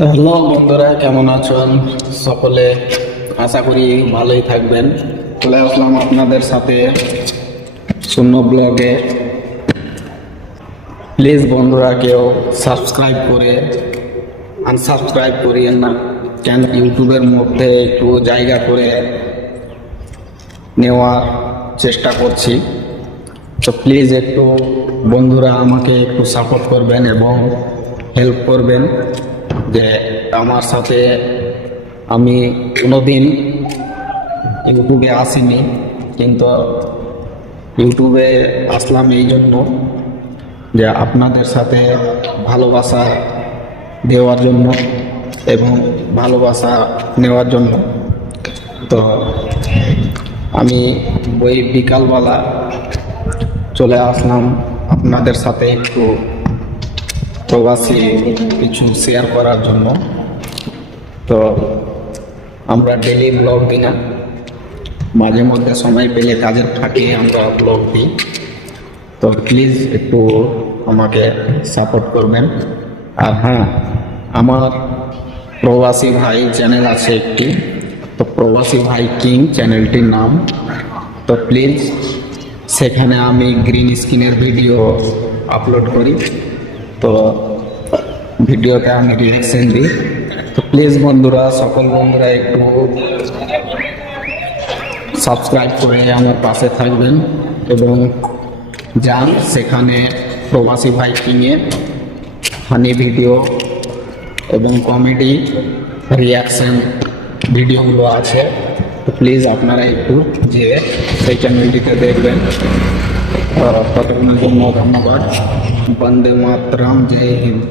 Hello বন্ধুরা, কেমন আছেন সকলে? আশা করি ভালোই থাকবেন। চলে আসলাম আপনাদের সাথে শূন্য ব্লগে। প্লিজ বন্ধুরা, কেউ সাবস্ক্রাইব করে আনসাবস্ক্রাইব করিয়েন না, কেন ইউটিউবের মধ্যে একটু জায়গা করে নেওয়ার চেষ্টা করছি। তো প্লিজ একটু বন্ধুরা আমাকে একটু সাপোর্ট করবেন এবং হেল্প করবেন। যে আমার সাথে আমি কোনোদিন ইউটিউবে আসিনি, কিন্তু ইউটিউবে আসলাম এই জন্য যে আপনাদের সাথে ভালোবাসা দেওয়ার জন্য এবং ভালোবাসা নেওয়ার জন্য। তো আমি ওই বিকালবেলা চলে আসলাম আপনাদের সাথে একটু প্রবাসী কিছু শেয়ার করার জন্য। তো আমরা ডেলি ব্লগ দিই না, মাঝে মধ্যে সময় পেলে কাজের ফাঁকে আমরা ব্লগ দিই। তো প্লিজ একটু আমাকে সাপোর্ট করবেন। আর হ্যাঁ, আমার প্রবাসী ভাই চ্যানেল আছে একটি, তো প্রবাসী ভাই কিং চ্যানেলটির নাম। তো প্লিজ সেখানে আমি গ্রিন স্ক্রিনের ভিডিও আপলোড করি, তো ভিডিওতে আমি রিঅ্যাকশন দিই। তো প্লিজ বন্ধুরা, সকল বন্ধুরা একটু সাবস্ক্রাইব করে আমার পাশে থাকবেন এবং যান সেখানে প্রবাসী ভাই কিংয়ে ফানি ভিডিও এবং কমেডি রিঅ্যাকশন ভিডিওগুলো আছে। তো প্লিজ আপনারা একটু যে সেই চ্যানেলটিতে দেখবেন। ততক্ষণের জন্য ধন্যবাদ। বন্দে মাতরম, জয় হিন্দ।